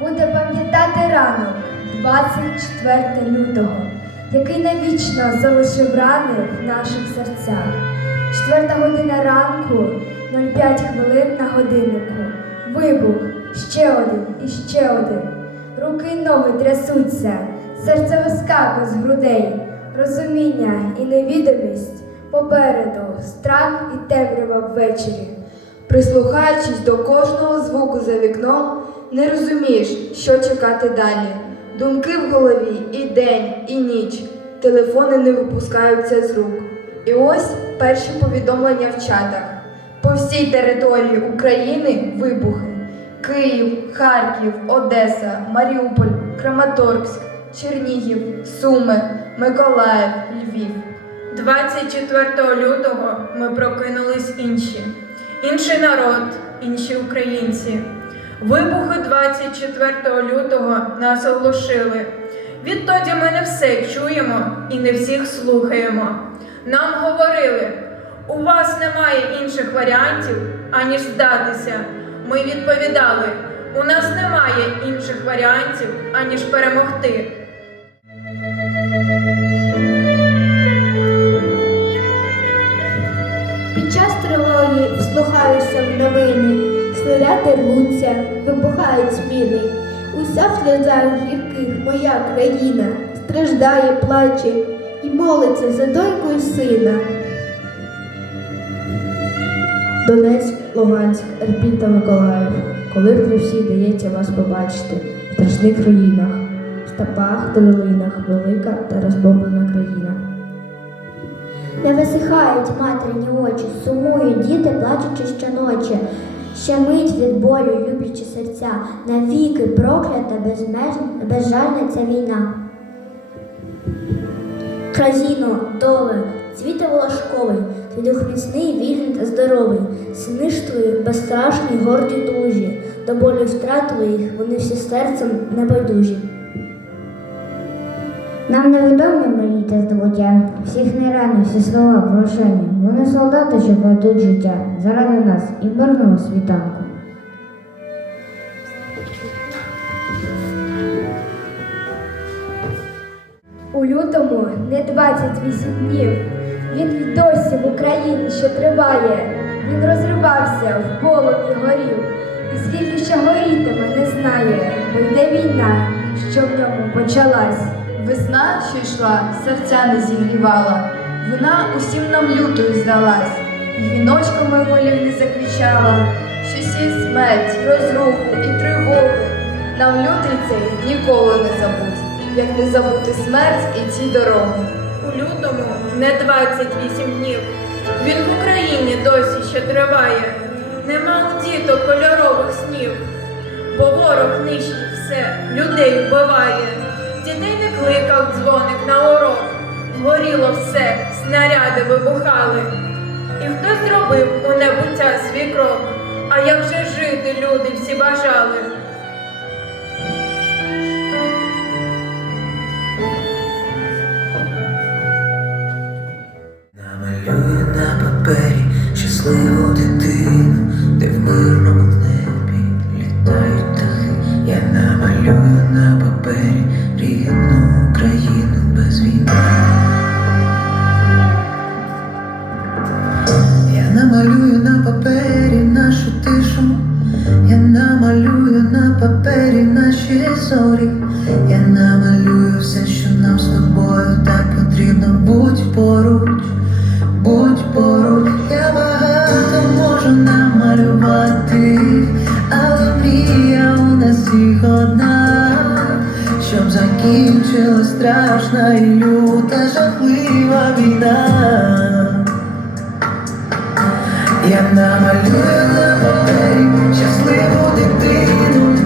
буде пам'ятати ранок 24 лютого, який навічно залишив рани в наших серцях. Четверта година ранку, 05 хвилин на годиннику. Вибух, ще один і ще один. Руки й ноги трясуться, серце вискакує з грудей, розуміння і невідомість попереду, страх і темрява ввечері. Прислухаючись до кожного звуку за вікном, не розумієш, що чекати далі. Думки в голові і день, і ніч. Телефони не випускаються з рук. І ось перші повідомлення в чатах. По всій території України вибухи. Київ, Харків, Одеса, Маріуполь, Краматорськ, Чернігів, Суми, Миколаїв, Львів. 24 лютого ми прокинулись інші. Інший народ, інші українці. Вибухи 24 лютого нас оглушили. Відтоді ми не все чуємо і не всіх слухаємо. Нам говорили, у вас немає інших варіантів, аніж здатися. Ми відповідали, у нас немає інших варіантів, аніж перемогти. Новини, снаряди рвуться, вибухають зміни. Уся в сльозах гірких моя країна страждає, плаче і молиться за доньку і сина. Донецьк, Луганськ, Ірпінь та Миколаїв, коли в Кривсі дається вас побачити в страшних руїнах, в степах та долинах велика та розбомблена країна. Не висихають материні очі, сумують діти, плачучи щоночі. Ще мить від болю, люблячи серця, навіки проклята, безмежна, безжальна ця війна. Країно, доле, цвіте волошковий, твій дух міцний, вільний та здоровий, сини ж твої безстрашні, горді дужі, до болю втрат твоїх вони всі серцем небайдужі. Нам невідомі мрії та здобуття, всіх не рани, всі слова прощання. Вони солдати, що кладуть життя заради нас і мирного світанку. У лютому не 28 днів. Він досі в Україні ще триває. Він розривався в полум'ї горів. І скільки ще горітиме, не знає, бо йде війна, що в ньому почалась. Весна, що йшла, серця не зігрівала. Вона усім нам лютою здалась, і віночками голів не заквічала, що сіє смерть, розруху і тривогу. Нам лютий цей ніколи не забудь, як не забути смерть і ці дороги. У лютому не 28 днів. Він в Україні досі ще триває. Нема у діток кольорових снів, бо ворог нищить все, людей вбиває. Дітей не кликав дзвоник на урок. Горіло все, снаряди вибухали. І хтось зробив у небуття свій крок. А як же жити люди всі бажали? Щоб закінчилась страшна і люта жахлива війна. Я намалюю на папері щасливу дитину,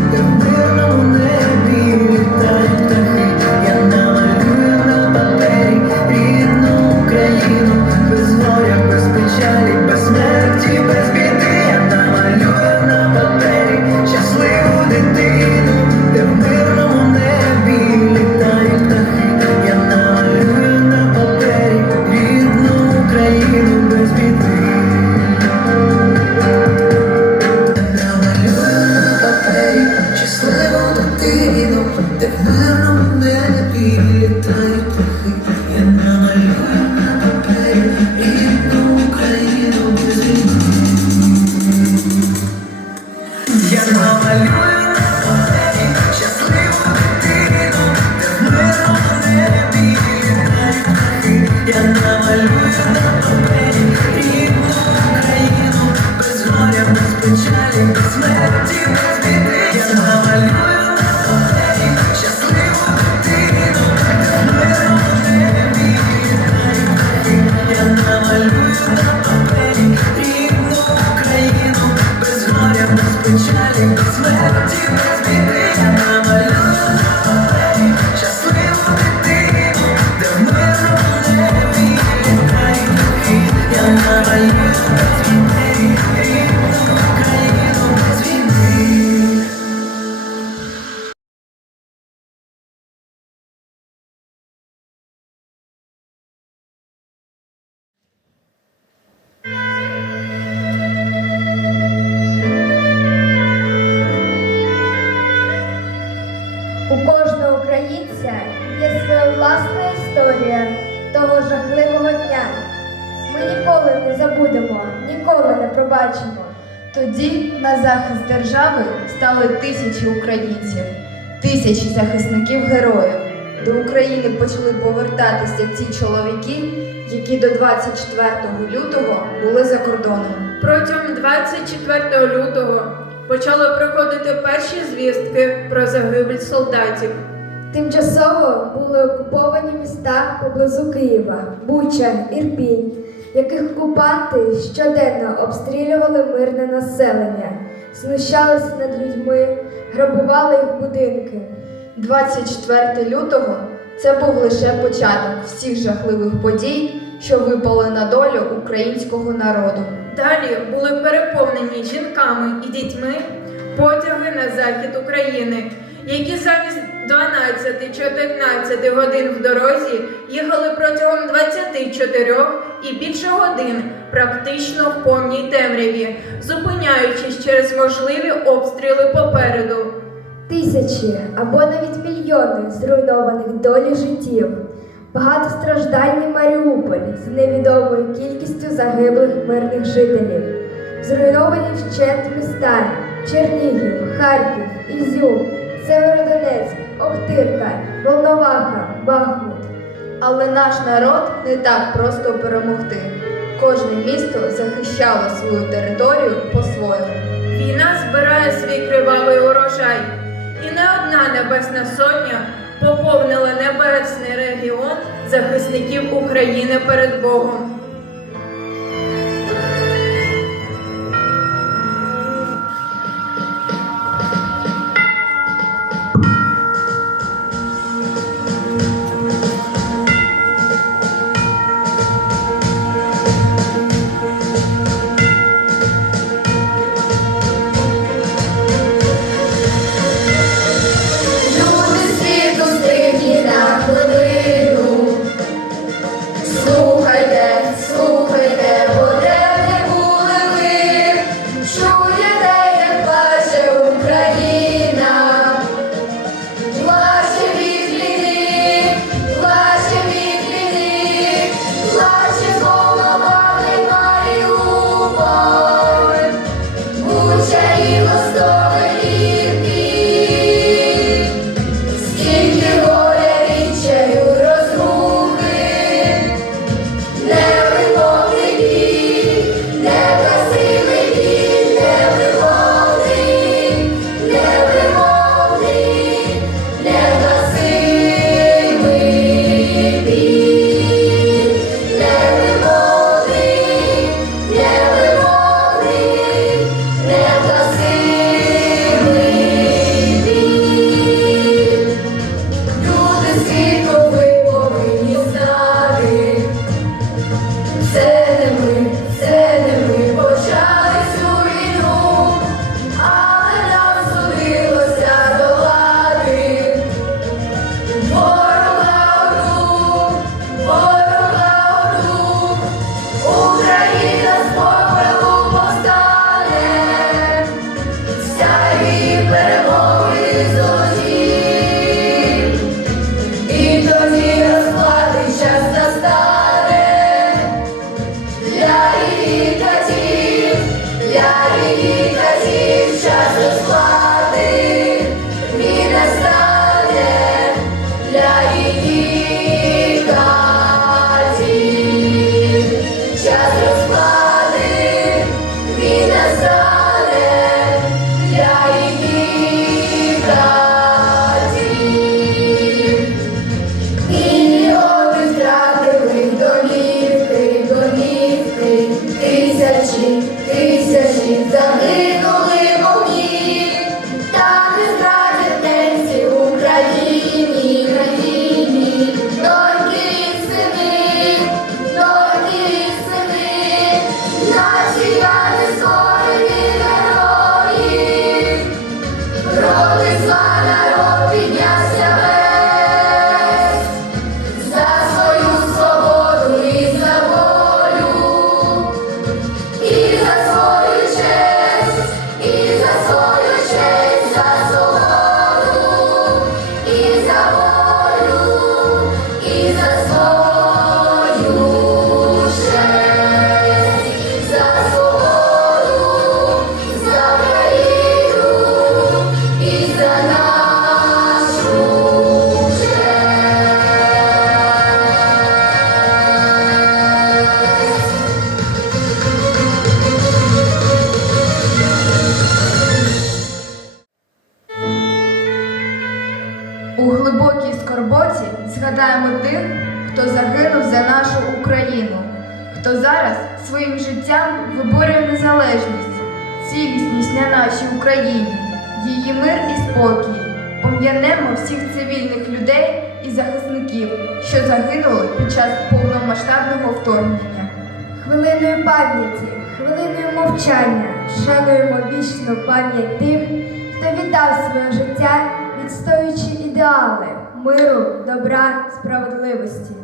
i'm Carnaval намалюю без Тоді на захист держави стали тисячі українців, тисячі захисників героїв. До України почали повертатися ті чоловіки, які до 24 лютого були за кордоном. Протягом 24 лютого почали приходити перші звістки про загибель солдатів. Тимчасово були окуповані міста поблизу Києва, Буча, Ірпінь, яких окупанти щоденно обстрілювали мирне населення, знущалися над людьми, грабували їх будинки. 24 лютого це був лише початок всіх жахливих подій, що випали на долю українського народу. Далі були переповнені жінками і дітьми потяги на захід України, які замість 12-14 годин в дорозі їхали протягом 24 і більше годин, практично в повній темряві, зупиняючись через можливі обстріли попереду. Тисячі або навіть мільйони зруйнованих долі життів, багатостраждальний Маріуполь з невідомою кількістю загиблих мирних жителів, зруйновані вщент міста Чернігів, Харків, Ізюм, Северодонецьк, Охтирка, Волноваха, Бахмут. Але наш народ не так просто перемогти. Кожне місто захищало свою територію по-своєму. Війна збирає свій кривавий урожай, і не одна небесна сотня поповнила небесний регіон захисників України перед Богом. Виборює незалежність, цілісність на нашій Україні, її мир і спокій. Пом'янемо всіх цивільних людей і захисників, що загинули під час повномасштабного вторгнення. Хвилиною пам'яті, хвилиною мовчання шануємо вічну пам'ять тих, хто віддав своє життя, відстоюючи ідеали миру, добра, справедливості.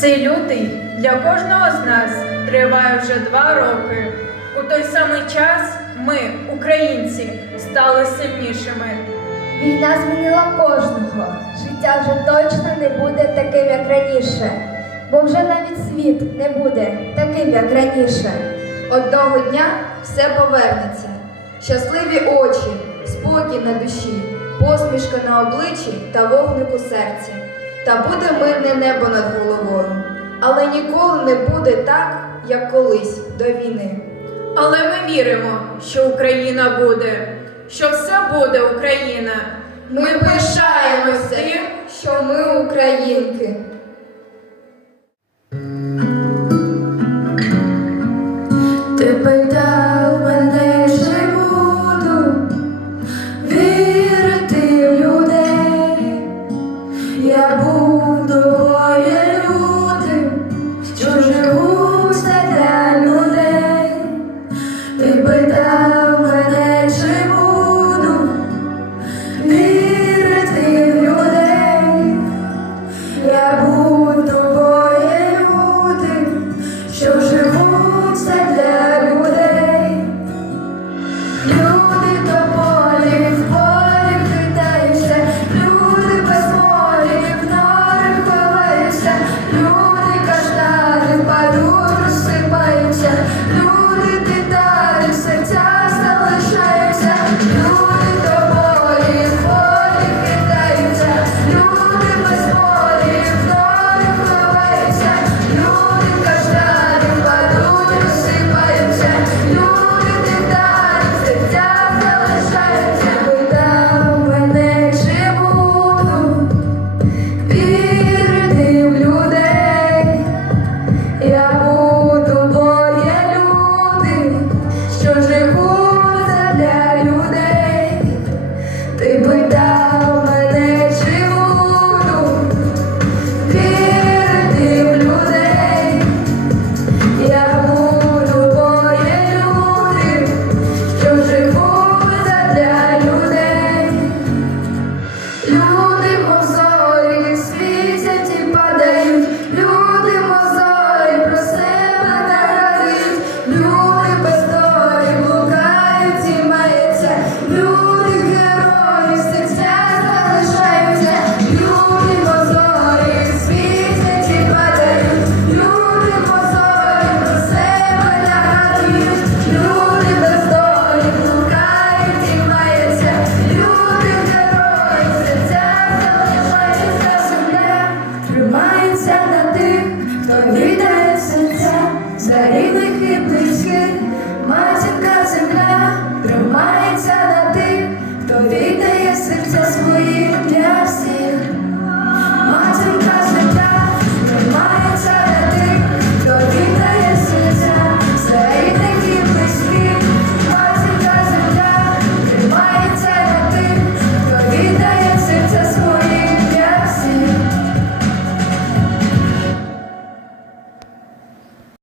Цей лютий для кожного з нас триває вже два роки. У той самий час ми, українці, стали сильнішими. Війна змінила кожного. Життя вже точно не буде таким, як раніше, бо вже навіть світ не буде таким, як раніше. Одного дня все повернеться. Щасливі очі, спокій на душі, посмішка на обличчі та вогник у серці. Та буде мирне небо над головою. Але ніколи не буде так, як колись до війни. Але ми віримо, що Україна буде, що все буде Україна. Ми пишаємося тим, що ми українки. Ти питав